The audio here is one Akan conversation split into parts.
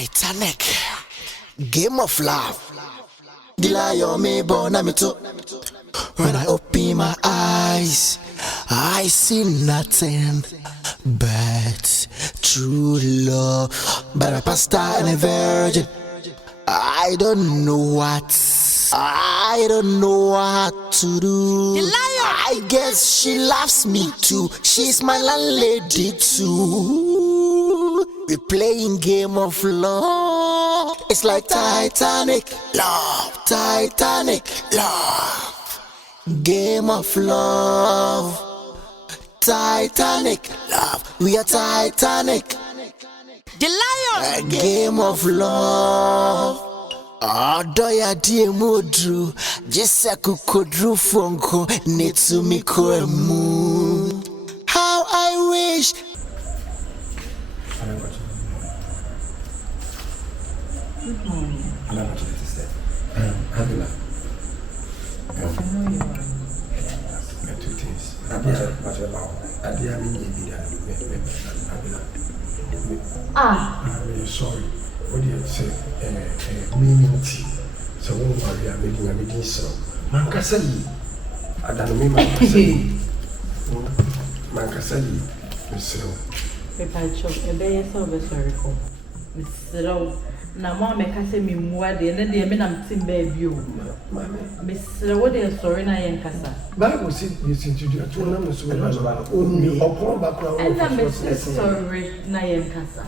Titanic, game of love. Delay on me, born me too. When I open my eyes, I see nothing but true love. But a pastor and a virgin. I don't know what to do. I guess she loves me too. She's my landlady too. We're playing game of love. It's like Titanic, love, Titanic, love. Game of love, Titanic, love. We are Titanic. The lion. A game of love. Doya die modru, jesa kukodru fonko, netsumi koemu. How I wish. Two things. I'm sorry. What do you say? Meaning tea. So when we are making a meeting, so Mancasali. I don't mean Mancasali. So, If I choke a bay, so sorry for Miss Row. Now, Mamma can say me more than the men I'm seeing baby. Miss what they are sorry, I am Cassa. Bible said you seem to do a tournament so only upon background. And I'm sorry, I am Cassa.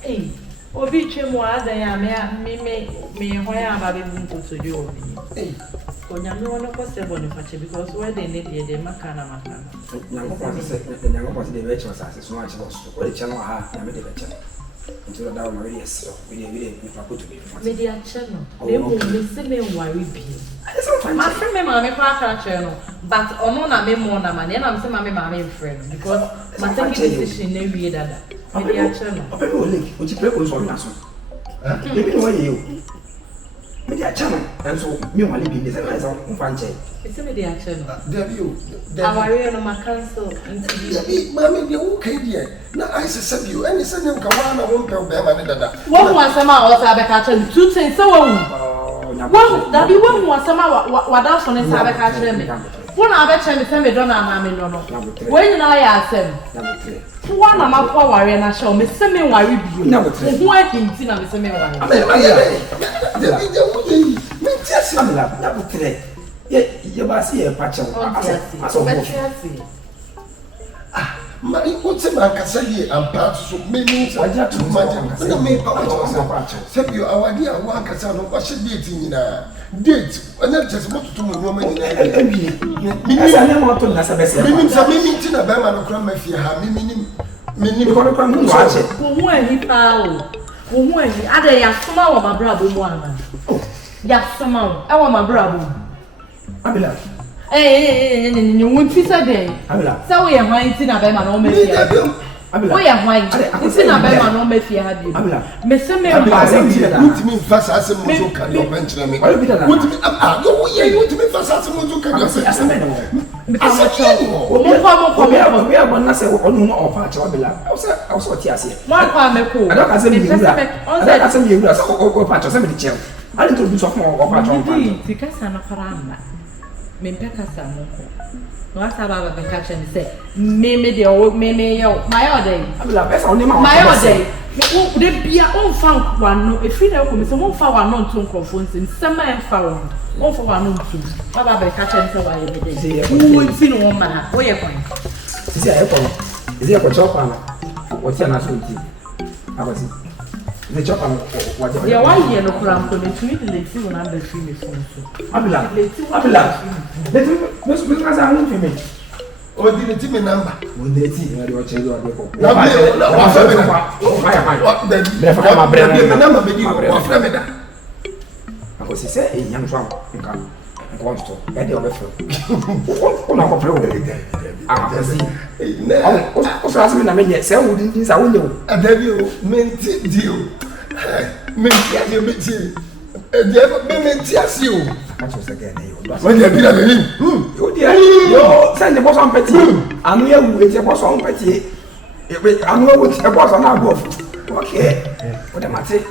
Hey. Obi chemwa da ya me why am I able to you? Hey, Onyame won ko se boni fache because where they need the makana. Nyango kwa se the nyango kwa the beach was as so much was what the channel ha na me the beach. Into the down already so we put to be. Media channel. They will miss me worry be. My friend me mama kwa channel but ono na me mo na man na me say mama friend because my taking decision na wie dada. Media channel. Open no link. What you play on so na so. Maybe no you. Media channel and so me only be this and so fanche. It's a media channel. There you. Our area no ma cancel interview. Mama dey okay there. Na I say you any say them kawana won pe be ma ne dada. One wasama o sa be ka channel two things so one. One that be one wasama wa da so ne sa be ka channel me. One abe che me say me don na ma me no no. When na ya asem. One na ma kwa ware na show me say me ware bi. Who I think na me say me ware. Me just na butre. Ye ba si e pa chen. Aso bo. Ma what's a man can say and part so many waja to imagine. No me pa wacha. Say you our dear one can say no what should date in date. And not just what to no man. Asa na mo to na sa bese. Mimi tina ba ma no kra mafia ha mimi ko no kwa mu wache. Wo ahi pa o. Wo ahi ada ya soma wa mabra bo mu ana. Ya soma e wa mabra bo. Abela. Ni won't say dey. Abela. So we are hwan tina ba ma no me fia. Abela. We are hwan. Tina ba ma no me fia ha bi. Abela. Me se me ba me fasa asem mo so kan yo benchina me. What me go ye you me fasa asem mo so kan yo asem me no. Me ka mo cho. Me abon na se onu no opa cha Abela. I was ti ase. Mo kwa me ko. Ada ka se me yura. Ada ka se me yura so opa cha se me di che. I didn't do so for opa cha opa. Ti ka sa na paramba. Me mpeka sa mo ko. No asa baba be ka chen say me de o me yo my order. Abela pesa oni ma. My order. Me de bia on fan kwano e fi na ko me se mo fa wa no nto nkrofo nsin sama en fa wa. On fa wa no nto. Baba be ka chen say wa ye me de. Wo nti no ma ha. Wo ye kwan. Sisi aye ko. Sisi ko chopa na. Wo ti na so nti. Abasi. The chopa wa je. Ya wa ye no kram ko me tumi de leti wo na be fi me phone so. Abela. Leti me ka sa hu fi me. O di leti me number. Wo leti na de o che do ade ko. Wa fa me da. What the? Me fa ma bre me number be di wa fa me da. Ako se e yan so nka. Nko sto. E de o be fe. O na ko pre o de. Ah, kasi. O so asime na me ye se wo di sa wo nye o. Adabi o menti di o. Menti ade me ti. E de me menti asi o. Acho se ga na yo. When you be na me. Yo dia. Yo, send the boss on petty. Anu ya wu e ti boss on petty. E anu wo ti boss na go. Okay. What am I saying?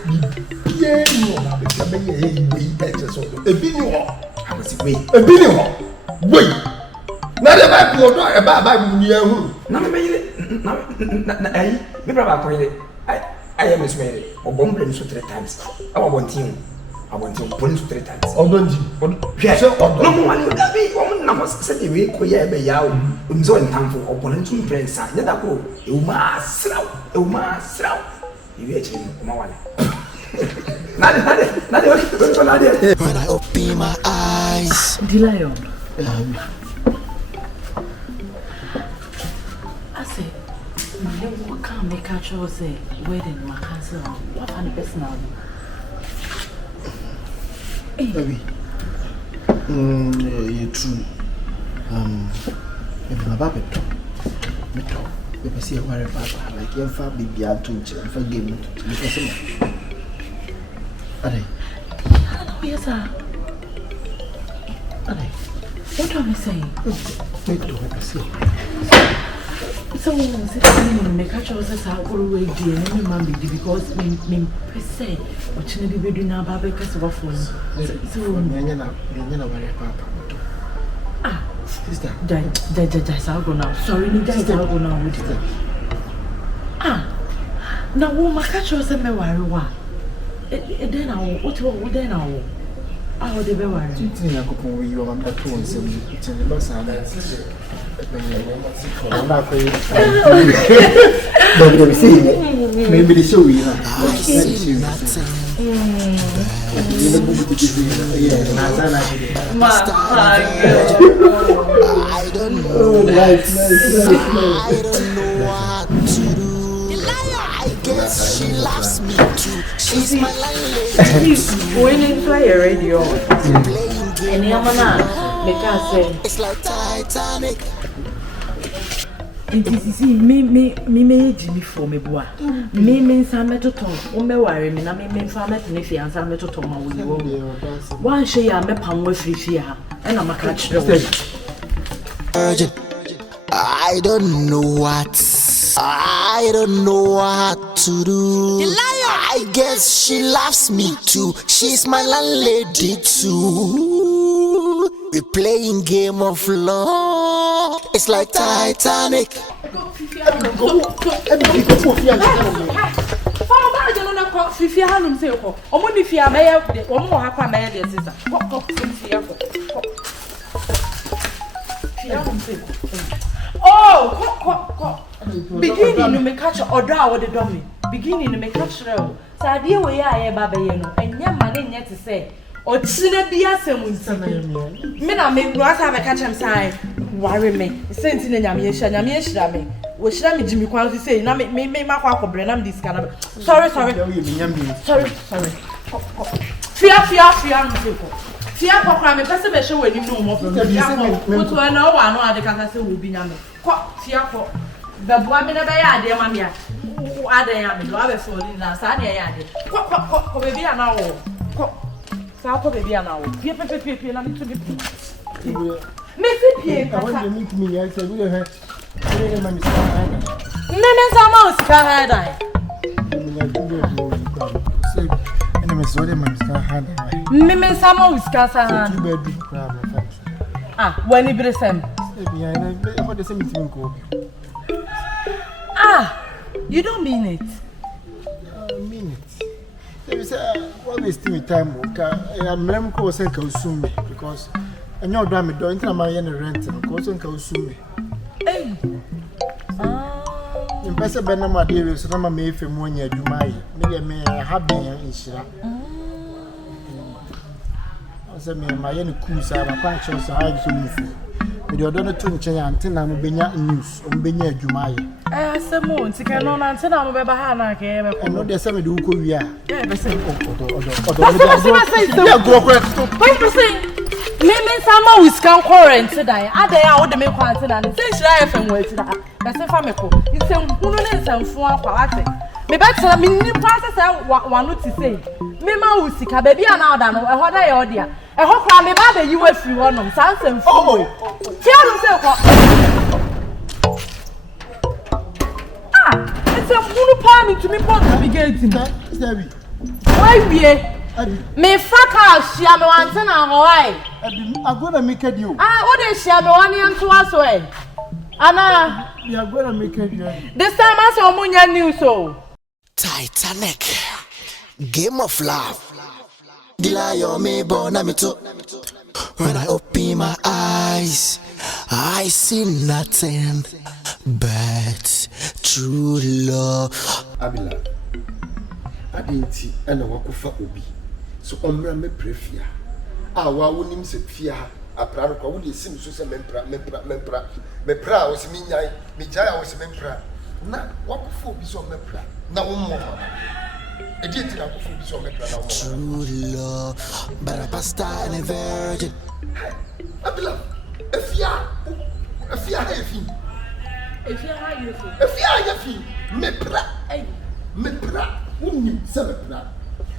Yeah, no, I'm a better so. A billion. I was wait. A billion. Wait. Not about your daughter, about you. Na me ai me braba ko ile I am swear o bomb so 3 times I want team police 3 times Odonji. no mo wani da bi o na mo se de we ko ya be ya o mzo ntamfo o police tun prince nya da ko e o ma sraw you e chi o ma wale nade o ko nade When I open my eyes, Dilayo. I say, what can't make a choice say wedding my cancel? What kind of person are you? baby. You're true. If my baby talk, baby see a worry papa like your father be a tunche and forgive me because of Yes, sir. What are we saying? me to see. So, make a choice as I always do, and any man be because me per se, which may be doing now, Baba, because of a phone. So, You're not worry papa. Sister, I'll go now. Sorry, I'll go now with it. Now, woman, catch us a memoir. Then I what then I will the bear. you are you on that phone, so it's in the bus. Don't see maybe the show you I don't know. I don't know what to do. I guess she loves me too. She's my landlady. When you play a radio, and Yamana, make us say, It's like Titanic. it is me, Jimmy for me, boy. Me, some metal tongue, or me worry me, and me, farmer, and and some metal tongue. One share, I'm a pound with 3 years, and I'm a catch. Virgin. I don't know what to do. I guess she loves me too. She's my landlady too. We're playing game of love. It's like Titanic. Fifia Hanum say, oh, money fear may have the one more happy man, dear sister. What oh, beginning to make catch or draw the dummy. Beginning to make catch row. So I dear way I am Babayano, and young man yet to say, or Tina be a semun. Men I make grass have a catch and sign. Worry me, sent in a yamish, which let me Jimmy Quality say, now make me my walk Brenham this kind of. Sorry. Fear for crime, a person may show when you know more. What do I know? I know how the cancer will be number. Fear for the woman of a dear mamma. Who are they? I'm going to fall in last Sunday. What baby an hour? South baby an hour. People, I'm to be. Missy Pierre, I want to meet me. I said, we have Mouse can't die. Mimi sama uskasa han. When it be the same. You don't mean it. I mean it. There is always time. I'm going to consume me because I know that I don't think I'm rent and consume me. Hey. In person, Ben, my dear, so I'm a May from 1 year to my. Maybe I may have been in Shira. I said, my young cool side, my functions are hard to move. With your donor to change until I'm a Benya news on Benya Jumai. I said, Moon, to can on until I'm a Bahana came. I know there's some who could be. Yeah, I say, Mimi sama wiskan current today. Ade ya wo de me kwante na say shira FM we ti da. Be se fa me ko. Nsem hunu ne nsemfu akwa wate. Me be tira me ni kwase se wanu ti say. Me ma wusika ba bia na oda no e ho da ye odia. E ho kra me ba be yi wa firi wonom san nsemfu. Oh. Ti anu se ko. say munu pa me to me pon me gate me. Sabi. Why we? Me fraka hia me wan na why? Agora make you. What dey hia me wan nto aso Ana. We are going to make it. This time I saw Munya news so. Titanic, game of love. Dilayo me bona me too. When I open my eyes, I see nothing but true love. Abila, I didn't see any wakufa obi. So me prefia. Wa wonim se fia. Apraro kwa wudi sim so se mempra was minyai mi jaya was mempra na wakufo bi so mempra na wo mo e di ti na wakufo bi so mempra na wo true love but a pastor and a virgin. Abila efia ha yefi mempra woni se mempra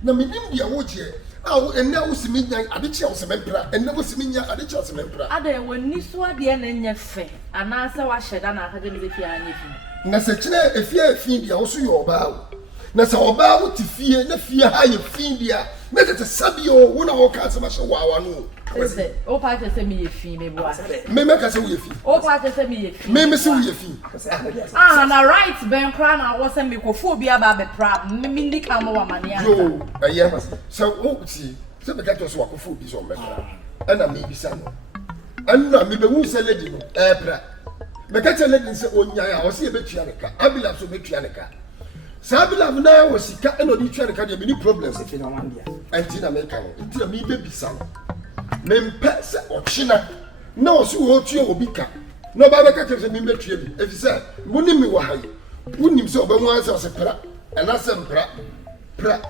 na minim dia wo je and now was me adichia was mempra and never see me adichia was mempra Ade woni so ade na nya fe anasa wa hyeda na aka de me fie anya fi na se kire efie dia wo so yo oba wo na se oba wo ti fie na fie ha ye fie dia me te sabio wo na wo ka se ma hye wawa no Ese o pa te se me ye fi me boa me ka se wo ye fie o pa te se me ye fi me se wo ye fie na right ben kra na wo se me kofo bi aba be pra me ndi ka mo wa mane aka yo aye so wo ti se me ka to so wakofo bi so mempra ana me bi sa no ana me be wu se lady no pra me ka tell lady se onya ya o se ye betua ne ka abila so betua ne ka sabila na wo sika eno di tua ne ka de be ni problem se fi na wan dia anti na me ka no anti na me be bisa no me mpe se ochina na wo so wo tua obi ka no ba be ka tell se me betua bi efi se woni mi wo hayi woni se oba mu ansa se pra ana se pra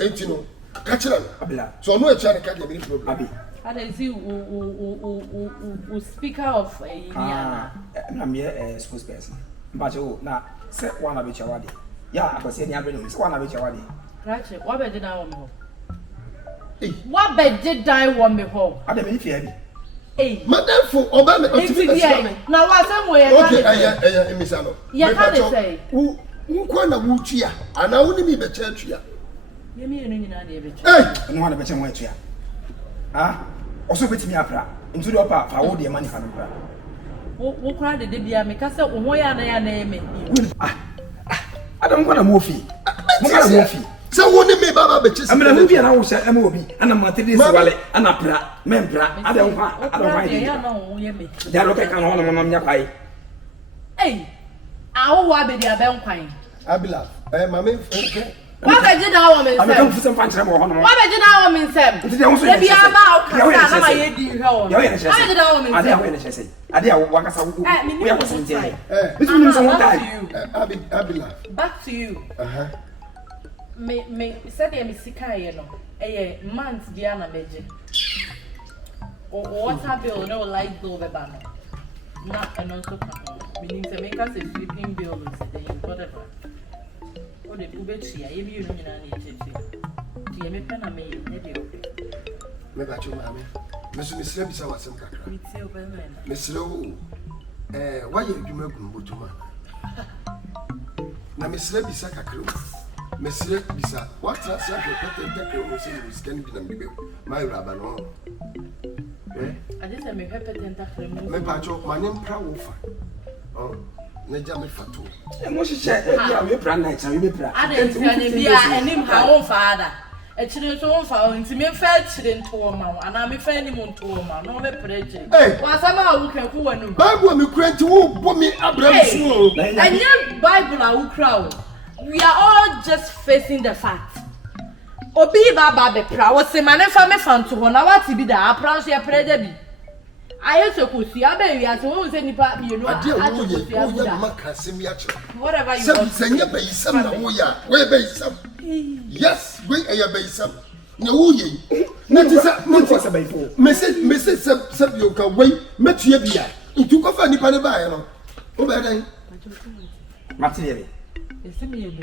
anti no ka kira Abila. so no e tua ne ka de be ni problem Abi. Ade si o speaker of Indiana Na me spokesperson. Mbacho na se wana be chawade. Ya akwase ni abere se wana be chawade. Rache wa be dida wo me ho eh wa be dida wo me ho Ade me fi abi. eh madam for oba me otimi asika me na wa se mo ye okay ka aya emisa no ye ka de say wo na wo tua ana wo ni mi be cha tua ye mi enu nyina de be No wana be che mo atua. Ah, oso betimi apra. Ntu do pa fa wo de mani fa no pra. wo kra de bia me ka se wo ho ya na me Adam kwa na mo fi. Mo ka na mo fi. se wo ni mi baba be chisi Amena mu bia na wo sha ema obi ana matede se wale ana pra mempra adam kwa ya na wo ye me da ro ka no na mama nya kwai. Awo wa be dia be nkwan abila mama okay wa be dida wo me Ami nsem kan fu sem fan kire mo ho no. wa be dida wo me nsem Nti de wo so de bia ba o ka na ma ye di hwe wo ya we na chese. wa be dida wo me Ade a nsem we na chese. Ade a wo kasa wo. We ya ko sen tie. Bisu I'm ni so not won back die. to you. abila Back to you. Me said me sika ye no. Month dia na meje. O water bill no light bill be ba no. Na eno so ka. Meaning say make us a flipping bill say whatever. O de ubetia ye bi no nyina na echeche. Ti me pe na me ye de o. me ba chu mama me so misira bisa wasem kakra Mi ti o be na. misira wo wa ye adwuma gun botuma na misira bisa kakra misira bisa what trust ya ko te o se ni scan bi na me be my raba no I just me pepe tenta kremu. me ba chu manim pra wo fa na ja me fato Mo shi che bia we pra na cha we be pra. Ade ntianye bia enim ha won faada. E chire so won fa nti me fa chire nto ma ana me fa enim nto ma no be preje. Wa sama a wo kan ku wanu. Bible me kranti wo bo mi Abraham so. Anya Bible a wo kra wo. We are all just facing the fact. Obi baba be pra wo se mane fa me fa nto ho na wati bi da apra so ye preje bi. Ayo so kusi abe wi ase wo se nipa bi no Ade wo ye maka sem ya kire. Whatever you want. Senya be isam na wo ya. We be isam. Yes, we are be isam. Na wo ye. Na ti sa me se sab yo ka we metua bia. Ntu ko fa nipa ne ba ye no. Wo be dan. Matire. Me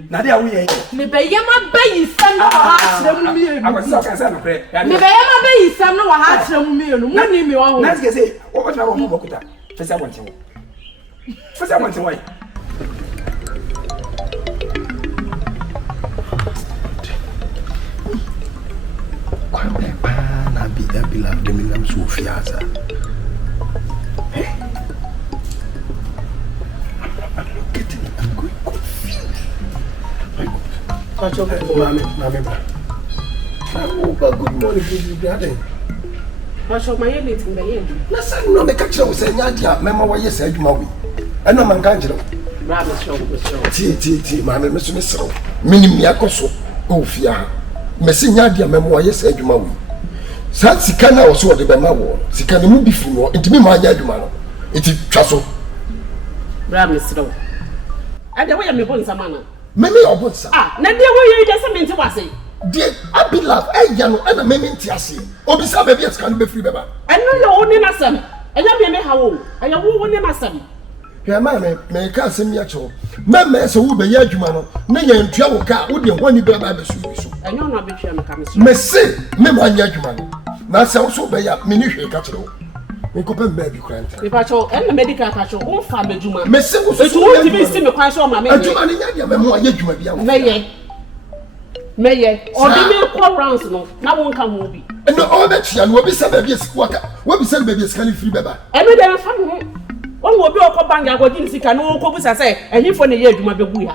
Na dia wo ye. be ye ma be yisam no ha kire mu mienu. Akwasa ka sa no pre. Me be ye ma be yisam no ha kire mu mienu. Mu ni mi wo ho. Na say o tra wo mo bokuta. Fesa wonte wo. Fesa wonte wo. I'm so fiaza. I'm going confused. Good morning, brother. What's your my meeting by you? Listen, no, the catcher was saying, Yadia, Mamma, why you said Maui. And no man can't. Rather show was show. T, mamma, Mr. Missro. Minim Yakoso. Oh, Fia. Messin Yadia, Mamma, why you said Maui. Sat Sikana was what the Bama war. Sikana movie from war into me, my Yadumano. It is Chasso. Rammy. And the way I'm going some manner. Many of what's Ah, now, dear, what you just mean to was it? Dear, I be love, young and a man in Tiasi. Obisa baby can be free, Baba. I know your own in a son. And you may how old. I am one in a son. Your mamma may cast him yacho. Mamma, so will be Yadumano. Nay, and travel car would be one you better be so. I know not be sure I'm Messi, Mamma Yadumano. Now, so by a minute catcher. We could baby crank. If I show and the medical catcher, all family Juma. Messi was So you want to be still a question on my man. Mayor, or the milk call rounds, no, now won't come will be. And no, all that she and will be some baby squatter. What be some baby scanning free, Baba. Every day, one will be a copanga, what didn't see can all copus, I say, and you for the year to my baby.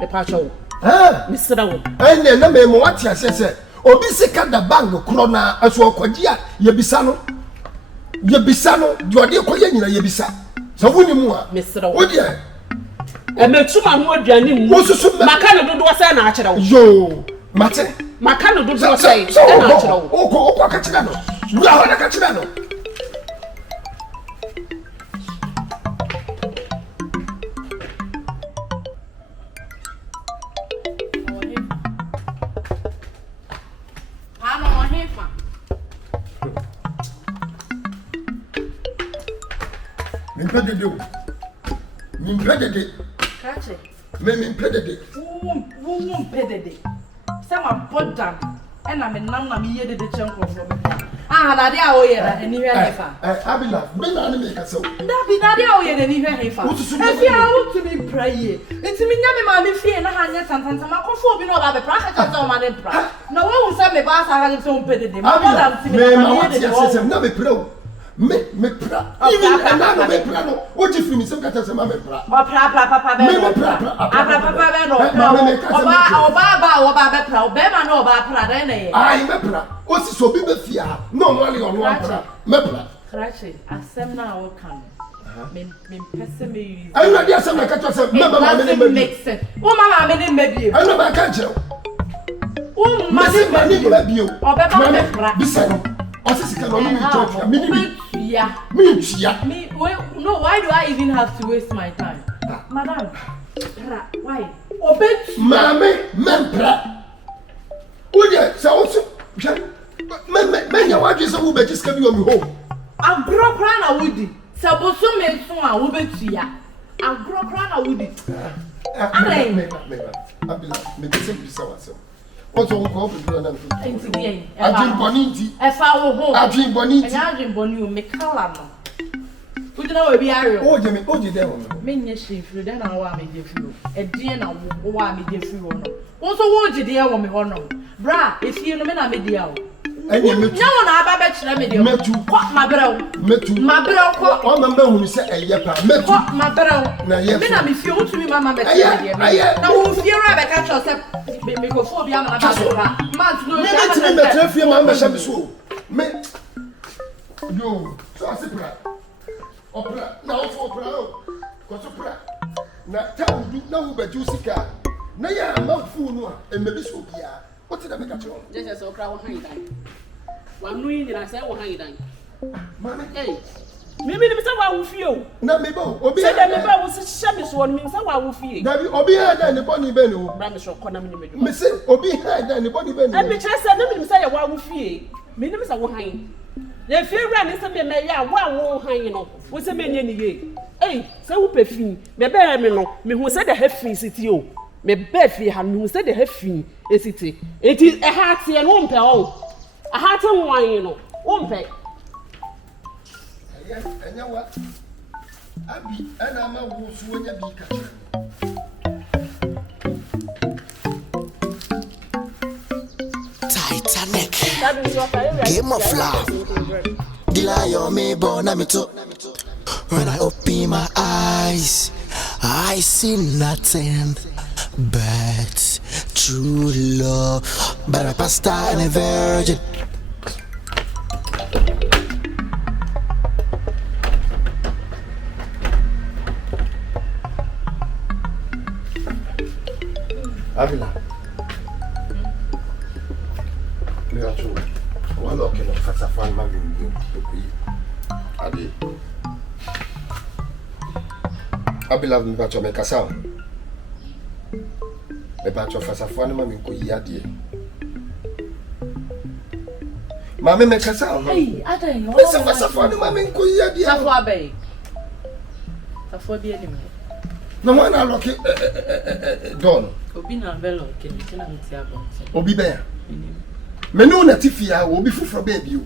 The patcho. Ah, Mr. Dow. And then no man what I said. Or be sick at the bank, Corona, as well, Quadia, Yabisano. Yabisano, you are dear Koyana Yabisa. So when you more, Mr. Dow. Oh, dear. And make two man more than him. What's the Macano do was an natural? Yo. Mate, Macano do not say, oh, Cacano. You are a Cacano. Catch it. Mammy Pedade. Who peded it? Some are put down, and I'm in none of me the chunk of me. Ah, that hour, and you have I be love, men are make us so. that be that hour, and you have if you are to be praying. It's me, never my fear and a hundred sometimes. I'm not for being all about the practice of my empire. No one will say me boss, I have his own peded. I'm not a pro. Me pra. Even another me pra. What if you some catch some me pra? Or papa, I me pra. What's so be fear? No money on one pra. Me pra. Crash, I send now can. Me pessimy. I'm not there. Some catch some. Never make sense. Oh, mamma, maybe. I know I can't tell. Oh, my name may be you. Or better, beside. Me, no, why do I even have to waste my time? Madam, why? Obey, Mammy, Mempra. Oh, yes, so, men, your wife is a woman just coming home. I'll grow crown a woody. Saboso men soon I will bet you. I'll grow crown a woody. Make it simply so. What's all called to Inti I drink boniti. If I were home, I drink boniti. I drink bonu, make color. We don't know be area. Oh, Jimmy, oh, you there. Men, yes, she flew, then I want me give you. A dear now, why me give you honor. Also, what you dear woman honor. Bra, if you know me, I'm a deal. And you know, I bet you met you. What my bro? Met you. My bro, one member who said, a yapa, met my bro. Now, yes, I'm if you want to be my mamma. Now, who fear I catch yourself. Because for the other man, no, let me mamma shall be so. No, so I say, opera, now for opera, because opera. Now, tell you know, but you see, now I'm not fool, and maybe so. What did I make a job? Just as a crowd hang. One noon, and I said, what hang. Mamma, hey, maybe the Mr. will feel. Now, maybe, or be I was a shamus one means I will feel. Now, or be had the bonny benu, Bramish or Conami. Miss, or be had the bonny benu. And which I said, let me say a wild feel. Minimus are hanging. The fear ran is a man, one won't hang on. What's a man any day? Hey, so pay fee, me bear me who said the heavy city. Me Beffy had who said the heavy city. It is a hearty and won't pay all. A heart and wine, you know, won't pay. And you what? I be and I'm a wolf when you be catching. Titanic, Game of Love, Dila yo me born me too. When I open my eyes, I see nothing but true love. But a pastor and a virgin. Avila. Me are true. One look in the Fasafan Magin. Adi. Avila me bacho me kasa. Me bacho Fasafan Magin ko yadi. Mami me kasa. Hey, I don't know. Esa Fasafan Magin ko yadi. Safwa bay. Safwa bi enim. No one are lucky. Don. Obi na velo kini na mti abo. Obi be. Me no na tifia obi fufuro baby o.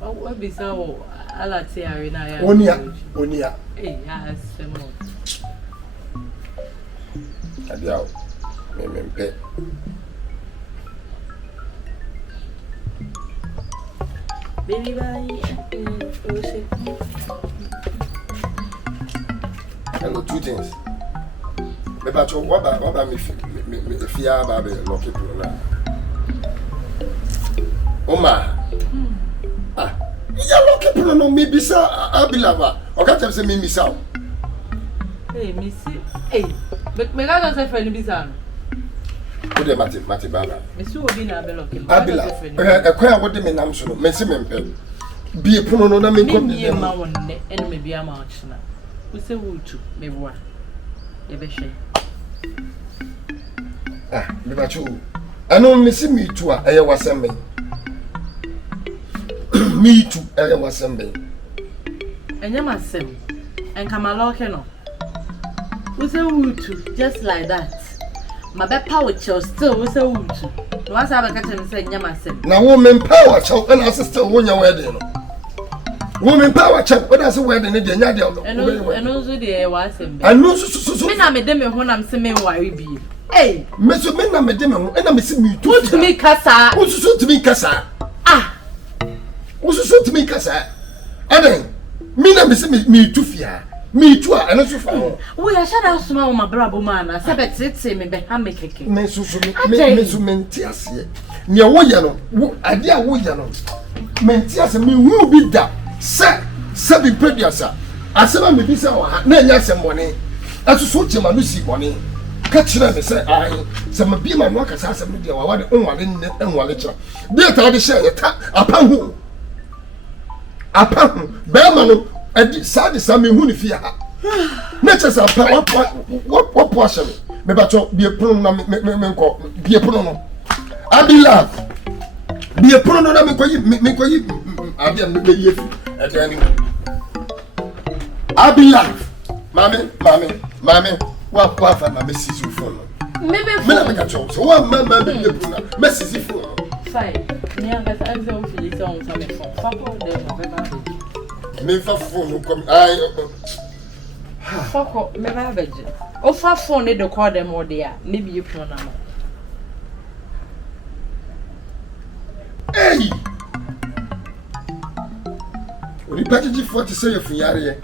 O bi sa wo ala ti are na ya. Onia. Eh, ya semo. Abiao. Me mpe. Baby bye. Hello, two things. Me bacho waba me fia ba be lucky pro na. Oma. Ah. Ya lucky pro no me bisa abilava. Oka tell say me misa. Hey, missy. Hey, me ga say friend bisa no. O de mate baba. Me su obi na velo kini. Abila. Ekwa wo de me nam so no. Me se me mpe. Bie pro no na me ko me ma wonne ene me bia ma ochina. We say wutu me boa. Ye be hwe. Ah, me bacho. Ano me se me tu a eye wasembe. Me tu eye wasembe. Enya masem. Enka maloke no. We say wutu just like that. My be power chill still we say wutu. No asa ba ka tell me say enya masem. Na wo me power chow and assist wo nya wedding no. Woman power check, what does the wedding in the Nadia? And also the wasem. I know so. Me na me dem ho am se me worry bi. Hey, Miss Mena Medem, and I'm missing me to me kasa. Who's so to me Casa? Ah, Who's so to me Casa? Aden, Mina missing me too fear. Me too, and also for we are shut out small my brabo man. I said it's me be ha me keke. me so mentias ye. Near Woyano, idea Woyano. Mentias me who be that. Seven previousa. I said, I'm a visa or Nanya money. As a sort of Manusi money. Catch them and say, I, some be my workers as a media or one and one lecture. They thought they share upon who? Upon Berman and sad Sammy Hunifia. Nature's a what portion? Maybe be a pronoun, be a pronoun. I be love. Be a pronoun, make you. I didn't be you at any. I be live. Mammy, what for my missus you follow? Maybe I chose. So one man, Mrs. you follow. fine. Me and that I'm so feeling on some phone. Fuck them, Me for phone come. I fuck me baby. Oh, for phone they do call them all there. Maybe you phone number. hey. When you package for to say if you are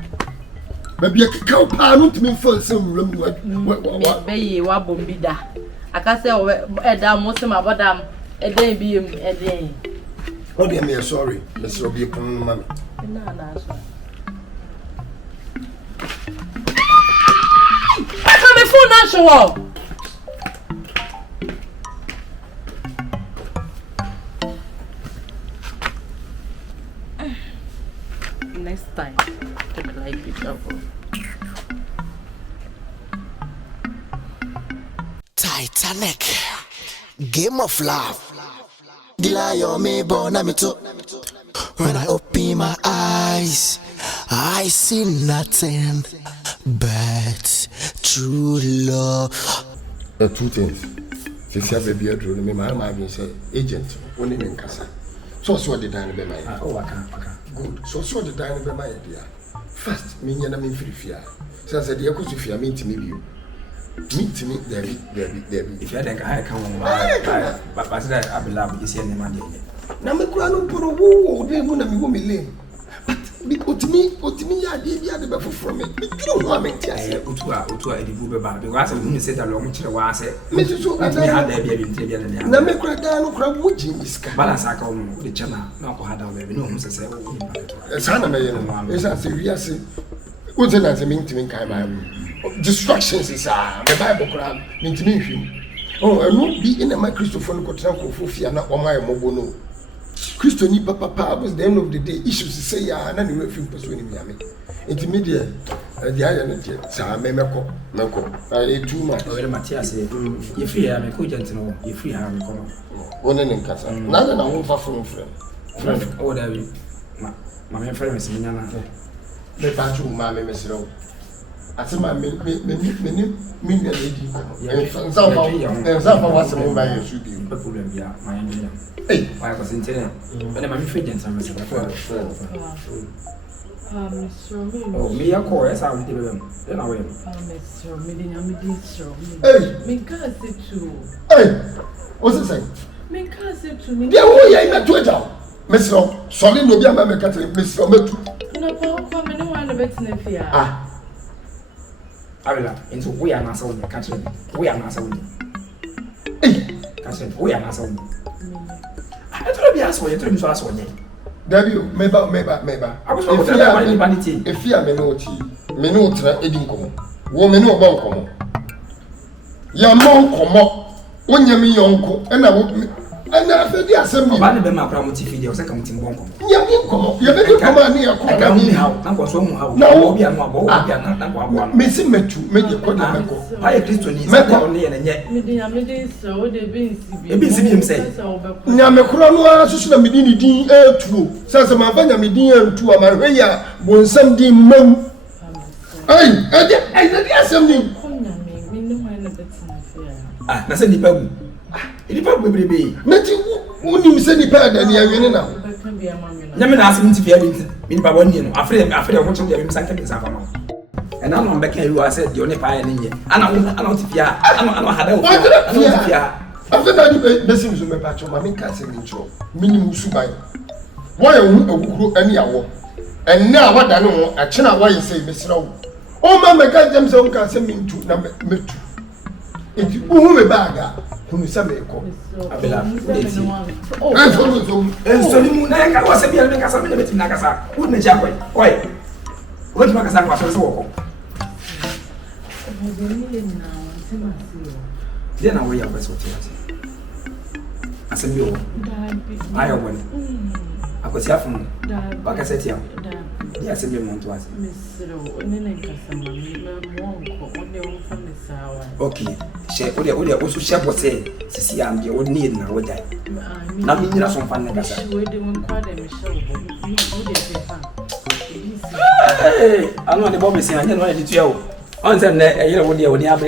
maybe a cow pan to me for some room. What? Be wa bombi da. Aka say o da mo se ma bodam e den bi em e den. Oh dear me sorry. Let's be a mommy. Na so. I come me phone na show. Next time, take like it up. Titanic, Game of Love. Dila yo me born me too. When I open my eyes, I see nothing but true love. Two things. Since you have a beard, my mom say agent, only in Casa. So the dine be my. Oh, I can't. Good. So the dine be my idea. First, me and I'm in free fear. So I said, the Yakuzu fear meet me you. Meet me, there be. If you had a guy come on, but I said I be love you see any money. Na me kura no poro wo de mu na me wo me lane. But me otimi ya de bia de be foforo me. Me kiro ho amenti ase. Otu a edibu be ba because I who say that long kire wa ase. Me so me had there bia bi ntre bia na. Na me kura da no kura wo ji miska. Balance aka wo de chana na ko hada we be no hu se wo ni ba. Sana me ye no. Esa se wi ase. Wo je na se me ntimi kan ba. Distractions is me Bible kura me ntimi hwim. Oh, eno bi in my Christopher ko tran ko fofia na o my mobo no. Christo ni papa was the end of the day issues say ya na ni refim person ni miame. Intermediate the aya no je sa me meko. E too much. O Matthias you free ya me ko gent no you free ha me kono. Wona ne nkasa. Na na wo fa from friend. O da bi. Ma me friend me nya na. Me pa chu ma me mesiro. Ati ma me na lady. Nzamba wase mo ba yesu bi. No problem bia ma nya. Hey, Why was intended? When I'm free gent am say Oh, me a call as I will do them. Then I will. hey, Me can't say too. hey. What's it saying? Me can't say to me. Dia wo ya ina to eja. Mesiro, soli no bia ma me kate, mesiro metu. No, Papa, me no one bet in fear. Ah, Abela, into we are not so catch it. We are not so. hey. Catch it. We are not so. I told you ask for you to ask for me. Dabi, meba. I was going to tell you vanity. If you are me no tra edin komo. Wo me no bon komo. Ya mon komo. Wonya me yonko, na wo na afedi asem Ba ne be ma kra mo ti fidi o se ka mo ti bon komo. Ya me komo. Ya be komo ani ya ko Ka ni hawo, na ko so mu hawo. Na wo bia no abo, wo bia na ko abo no. Me si metu, me de ko na me ko. Aye Kristo ni se ko ne ye na nye. Me dey so de be nsi bi. E bi nsi bi em say. Nya me kura no asusu na medini din etuo. Sanse ma fanya medin etuo ma hwe ya bonsam din mam. Ai, ade asem din. Me no one bet in fear. Ah, na se nipa gu. Nipa gu bebrebe. Meti unim se ni pa da ni awene na. Nyame na asem ntifia bi nti. Me nipa boni no. Afre ho chom dia me sanke be safa no. And I'm back here. You said the only pie in here. And I'm tifia. I'm had a tifia. After that, the same me patch my main castle in show. Minimum subai. Why a who any hour? And now what I know, a china why you say, Miss Row. Oh, mamma got them so can send me to number me too. If you who me bagger, whom you say, I believe. Oh, and so you was a beer make us a minute in Nagasa. Wouldn't jump away. Why? What make us have walk? Then I will have what you say. I said, you, I went. I could say from back I said, yes, I want to ask. Okay, she would also share what say, see, I'm the old need now. Would die. Now, me, you're some fun. I know the Bobby saying, I don't know any to you. On them, you know what they would have.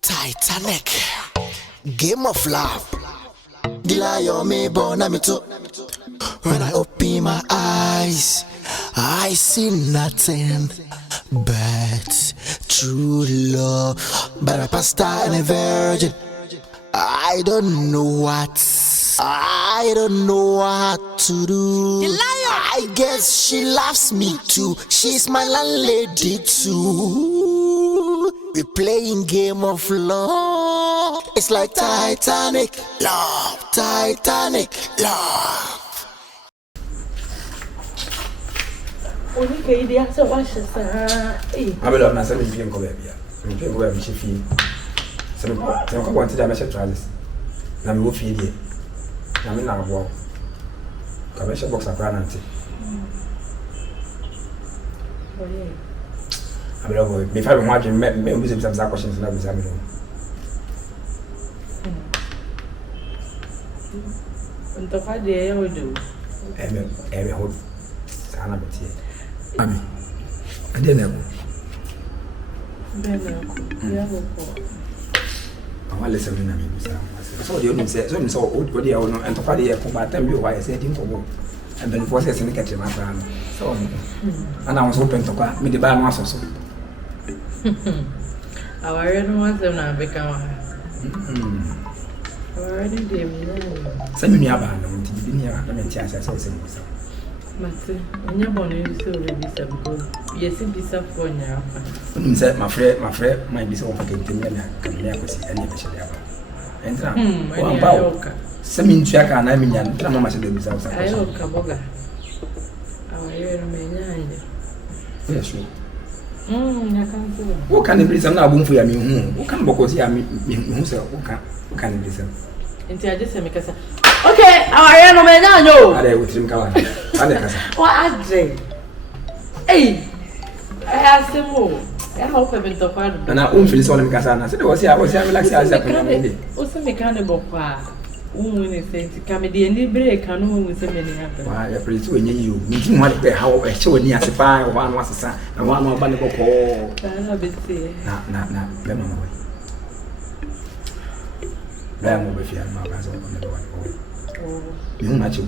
Titanic, Game of Love. Dilayo me bonamito. When I open my eyes, I see nothing but true love. But a pastor and a virgin. I don't know what to do. I guess she loves me too. She's my landlady too. We're playing game of love. It's like Titanic, love, Titanic, love. Only Katie has a wash. I will have my 7 p.m. go here. I'm going to go and she feel. Some wanted to measure tries. Now we will feed you. I'm in our wall. Commercial box of granite. I will go. If I imagine, maybe some questions and I was having. And the fight day I will do. Every hope. Sana Betty. I mean, I didn't know. I want to listen to me. So you don't say, so old body and to party about them. You why I said in for and then process in the kitchen, my friend. So, and I was hoping to me the bad master. Aware no one say na beka wa. Aware ni dem na. Say me aba no nti bi ni aba me tia say so say mo. Mate, anya bonu so re bisa because yes bisa for nya afa. Nim say my friend my bisa o paket tem na kan me akosi ani be shele aba. Entra. Wa ba. Say me ntua ka na me nya ntra mama se de bisa o sa. Ayo ka boga. Aware no me nya anya. Yes. Ya kan so. Wo kan be bisa na abunfu ya me hu. Wo kan bokosi ya me hu say wo kan be bisa. Enti aje se me kasa. Okay, aware no me nya anyo. Ade wo trim ka wa. Ade kasa. Wa adre. Ei. Asemo. É roupa bem tocada. Na feliz olha me kasa na. Se de você relax asa ko na me. O se me kan bo kwa. Ne senti kam de ni break anu mu se me ni happen. Wa ya feliz o nyi yo. Ni tin wa de ha o e che woni ase pa o ba no asesa. Na wa no ba ne boko. Na beti. Na be mama boy. Ba mo be fi ma ba so ne be wa. Ni hu na chi.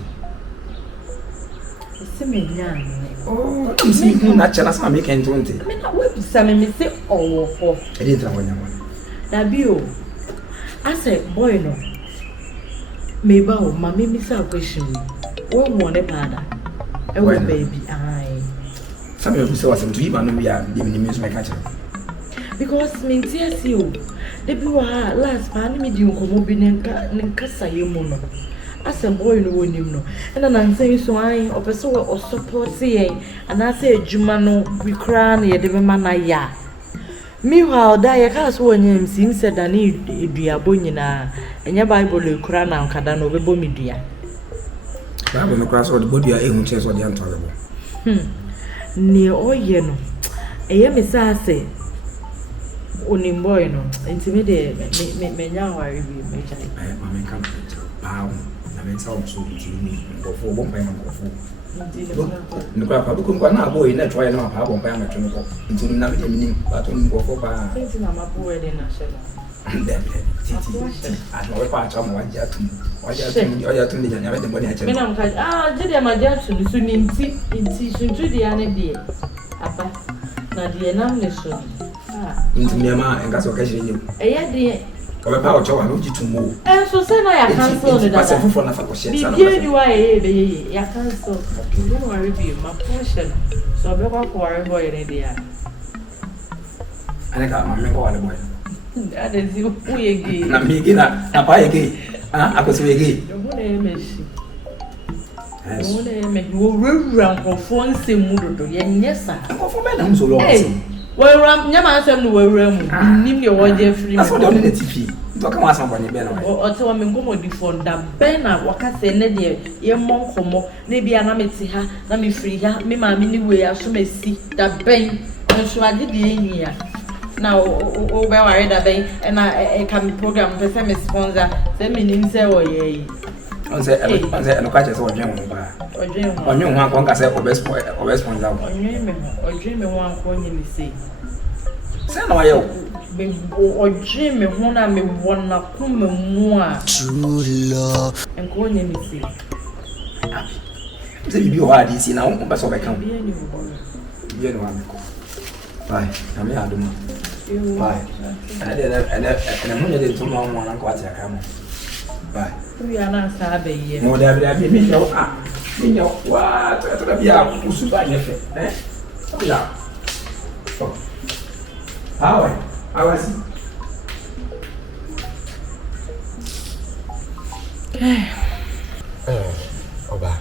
Se me nya ni. Oh, si hu na chala sa me ken tonte. Me na we bisa me se owo ho. E dey tra wonya mo. Na bio. Ase boy no. Me ba o ma me misa question. Wo mo ne pada. E wo baby ai. Some of you say wasem to you no we are dey me me catch. Because me tia si o. De bi wa last pa ni me di nkomo bi nka saye mu no. Asem boy no wonim no. Na nan say so ai opese wo support yen ana say adwuma no we kra na ye de be ma na ya. Meanwhile da ye ka so wonyem sim se da na eduabo nyina enya bible kra na nkada no bebo medua. Bible no kra so de bodua ehun che so de antolebo. Ni oye no. Eye me sa se onim boy no. Enti me de me nya wari bi me chai. Ma me kam pao. Men sa so tini ngofo bo mpa ngofo ndikwa pa buku ngwa na boy na try na pa bo mpa ma tuno ko ntuni na me minim ba to ngofo ba Tenti na mapo we de na shela titi ano we pa cha mo waja tu ni nya me de boni ache me na mka jide ma ja tu so ni nti suntu de ane de apa na de na me so ntumi ma enga so ka shiri eye de Obe pa ocho wa no jitumo. So say na ya cancel the data. Pass for na fa ko share sana. Bi ni wa be ya cancel. You don't worry be my portion. So be kwa worry boy ne dia. Ane ka ma me ko wale boy. That is you who ye gi. Na mi gi na pa ye gi. Akoso ye gi. Yo mo na me shi. Mo na me wo rewura nkofo nsemu dodo ye nyesa. Nkofo be na mso lo wase. Wewura nyama asem no wewura mu. Nim ye wo je free. Aso de on na TV. Ntoka ma asan bani be na wa. O te wa me ngomo di fonda ben na wakase ne de ye monkomo na bia na meti ha na me free ha me ma me ni we aso mesi da ben nso ade de enyi ya na o be ware da ben na e ka me program pe se me sponsor se me nim se wo ye yi Onse no ka che se odwen ho ba. Odwen ho akon ka se obe sponsor. Odwen me ho akon nyi mi se. Se na wa ye o. Odwen me ho na me wona kuma mu a. True love. Enko nyi mi se. Se bibi o ha di si na o ba so be kan. Bi eni wo. Bi eni wa me ko. Bye. Na me aduma. Bye. Ana mo nyede to ma mo na ko ati aka mo. Bye. We are not sabe. Mo da bi mi nyo mi nyo wa to da bia usu ba nyefe ya how was oba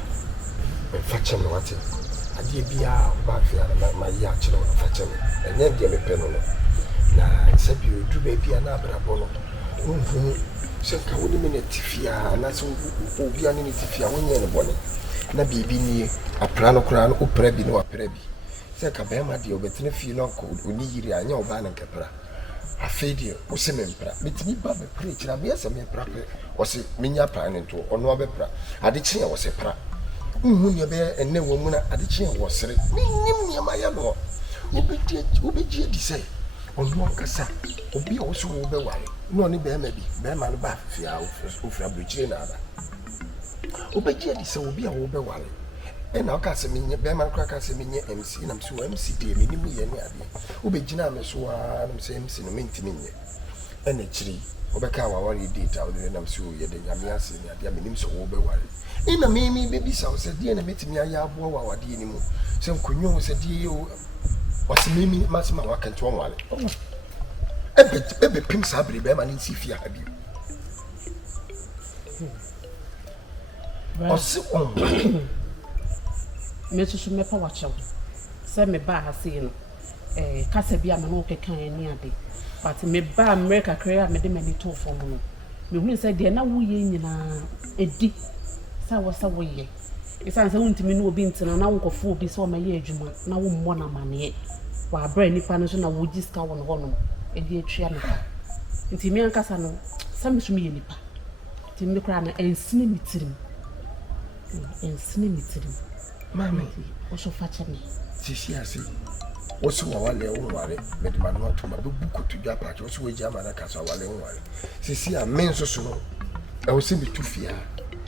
fache me wate ade bia oba fi na ma ya chiro fache me enye de me pe no na se bi odu ba bia na abrabo no unhu se ka woni me netifia na so obi ani netifia wonye ne bone na bibi ni apra no kura no opra bi no apra bi se ka ba ma de obetene fi no ko oni yiri anya oba na nkepra afedi o se me mpra metini ba be preach na me se me mpra pe o se menya pa ne to ono abepra ade kye wo se pra unhu ne be enne wo mu na ade kye wo sere nim ne ma ya no obeji di se ono kasa obi a wo so wo be ware no ni be ma bi be ma no ba fia ofra bruchire na ada obeji di se obi a wo be ware And now can say me, Beman Cracker say me MC, and I'm so MC, dear, me, Ubejina, so I'm saying, MC, no minty me. And a tree, Obeka, worry date out there, and I'm sure you're the Yamias, and the Yaminim so overworried. In a mimi, baby, so said, dear, and meet me, I have war, dear, anymore. Some Cunyo said, dear, what's Mimi, Massima, I can't one. Every pimp sabri, Beman in Sifia, have you? Or so on. Metu so me pa wacho se me ba ha se no kase bia me no kekan ani ade but me ba America career me de mani to fo no me hu se de na wo ye nyina edi sa wo ye isan se wuntimi no obi ntina na wo kofo obi se o ma ye adwuma na wo mmɔ na mane wa bra nipa no so na wo giska wo no hono edi atwa me nti me ankasa no sa me so me ye nipa nti me kra na ensini mitirim Mami, also fetch me. Sisi asi. Wosu wa wale unware, medimanu atu mabuku to japa, wosu we jama na kasa wale unware. Sisi a menso so no. E wo se bitufia.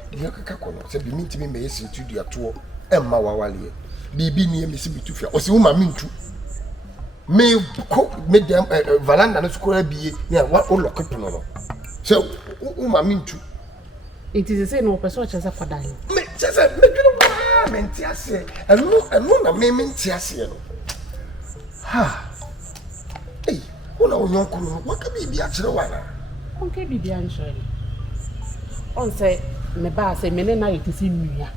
Dia kaka kono, se bi mintimi me yesi studio ato emma wa wale. Bibi ni me se bitufia. O se wo ma mintu. Me ko medium valanda no skora biye, na wa o loketo no. Se wo ma mintu. It is say no person chese fadan. Me chese me dwunu menti ase enu na me menti ase no ha eh una onyonko no waka bibi a kire wana onke bibi a nchore on say me ba say me na yetisi nwia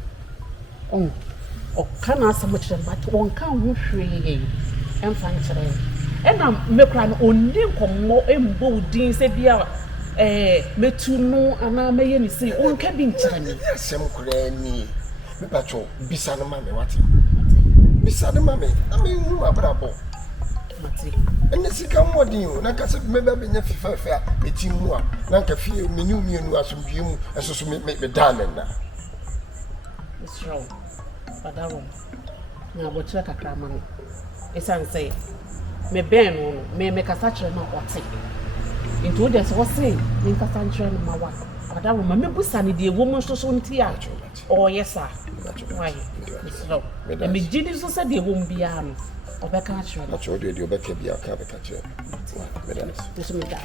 on o kana asem kire but on kan ho hwe emfa nkire e na me kra no onni nkommo embo din se bia metu no ana meye ni sei onka bi nkire ni asem kura ni me pacho bisa no mame wati bisa no mame ami hu abrabo mati ene sika modin o na kase me ba benya fifa a meti mu a na nka fie menu mienu asomdue mu esoso me dan na it's wrong padawo na bochira kakra ma no esan say me ben no me kasa kire na ote into dey so say me kasa kire no mawa padawo ma me busa ni de wo mo so nti a oh yes sir why so me gidi so say de wo mbia no obeka kire na cho de obeka bia ka beka kire this me das